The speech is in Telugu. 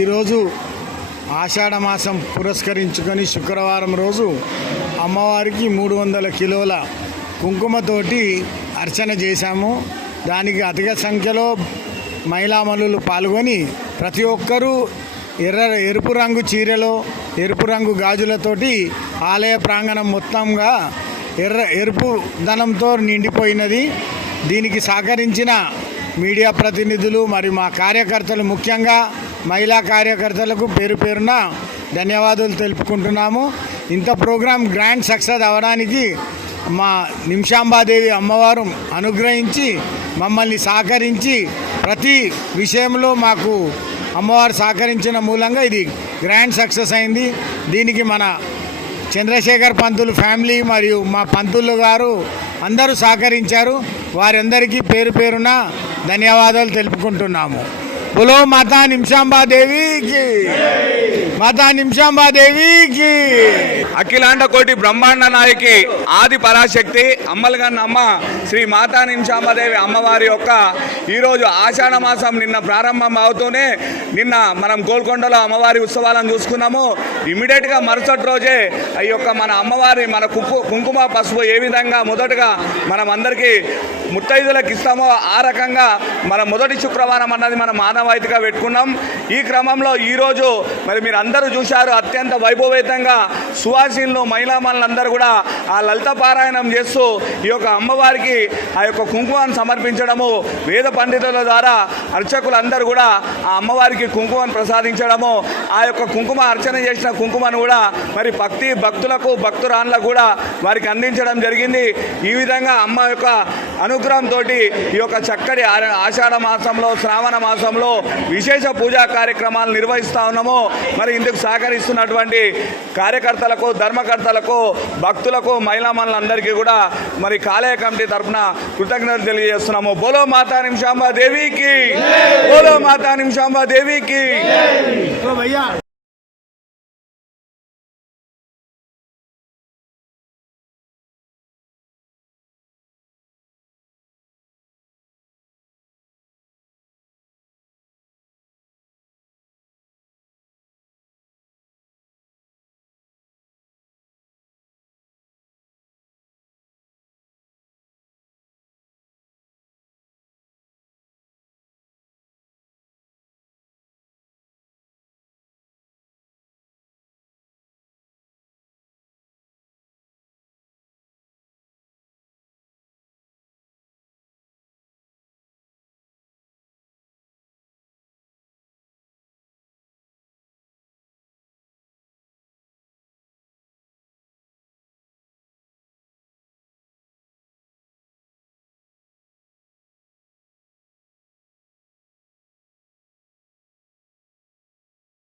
ఈరోజు ఆషాఢ మాసం పురస్కరించుకొని శుక్రవారం రోజు అమ్మవారికి 300 కిలోల కుంకుమతోటి అర్చన చేశాము. దానికి అధిక సంఖ్యలో మహిళామణులు పాల్గొని ప్రతి ఒక్కరూ ఎరుపు రంగు చీరలో ఎరుపు రంగు గాజులతోటి ఆలయ ప్రాంగణం మొత్తంగా ఎరుపు ధనంతో నిండిపోయినది. దీనికి సహకరించిన మీడియా ప్రతినిధులు మరియు మా కార్యకర్తలు, ముఖ్యంగా మహిళా కార్యకర్తలకు పేరు పేరున ధన్యవాదాలు తెలుపుకుంటున్నాము. ఇంత ప్రోగ్రాం గ్రాండ్ సక్సెస్ అవ్వడానికి మా నిమిషాంబాదేవి అమ్మవారు అనుగ్రహించి మమ్మల్ని సహకరించి ప్రతి విషయంలో మాకు అమ్మవారు సహకరించిన మూలంగా ఇది గ్రాండ్ సక్సెస్ అయింది. దీనికి మన చంద్రశేఖర్ పంతులు ఫ్యామిలీ మరియు మా పంతులు గారు అందరూ సహకరించారు. వారందరికీ పేరు పేరున ధన్యవాదాలు తెలుపుకుంటున్నాము. బోలో మాతా నిమిషాంబాదేవికి, మాతా నిమిషాంబాదేవికి. అఖిలాండ కోటి బ్రహ్మాండ నాయకి ఆది పరాశక్తి అమ్మలగన్న అమ్మ శ్రీ మాతా నిమిషాంబాదేవి అమ్మవారి యొక్క ఈరోజు ఆషాఢ మాసం నిన్న ప్రారంభం అవుతూనే నిన్న మనం గోల్కొండలో అమ్మవారి ఉత్సవాలను చూసుకున్నాము. ఇమీడియట్గా మరుసటి రోజే ఈ యొక్క మన అమ్మవారి మన కుంకుమ పసుపు ఏ విధంగా మొదటగా మనం అందరికీ ముత్తైదులకు ఇస్తామో ఆ రకంగా మన మొదటి శుక్రవారం అన్నది మనం మానవాయితీగా పెట్టుకున్నాం. ఈ క్రమంలో ఈరోజు మరి మీరు అందరూ చూశారు, అత్యంత వైభవేతంగా సువాసినులు మహిళామణులందరూ కూడా ఆ లలిత పారాయణం చేస్తూ ఈ యొక్క అమ్మవారికి ఆ యొక్క కుంకుమను సమర్పించడము, వేద పండితుల ద్వారా అర్చకులందరూ కూడా ఆ అమ్మవారికి కుంకుమను ప్రసాదించడము, ఆ యొక్క కుంకుమ అర్చన చేసిన కుంకుమను కూడా మరి భక్తులకు భక్తురాన్లకు కూడా వారికి అందించడం జరిగింది. ఈ విధంగా అమ్మ యొక్క అనుగ్రహంతో ఈ యొక్క చక్కటి ఆషాఢ మాసంలో శ్రావణ మాసంలో విశేష పూజా కార్యక్రమాలు నిర్వహిస్తూ ఉన్నాము. మరి ఇందుకు సహకరిస్తున్నటువంటి కార్యకర్తలకు, ధర్మకర్తలకు, భక్తులకు, మహిళామణులందరికీ కూడా మరి కాలేయ కమిటీ తరఫున కృతజ్ఞతలు తెలియజేస్తున్నాము. బోలో మాతా నిమిషాంబా దేవికి, బోలో మాతా నిమిషాంబా దేవికి.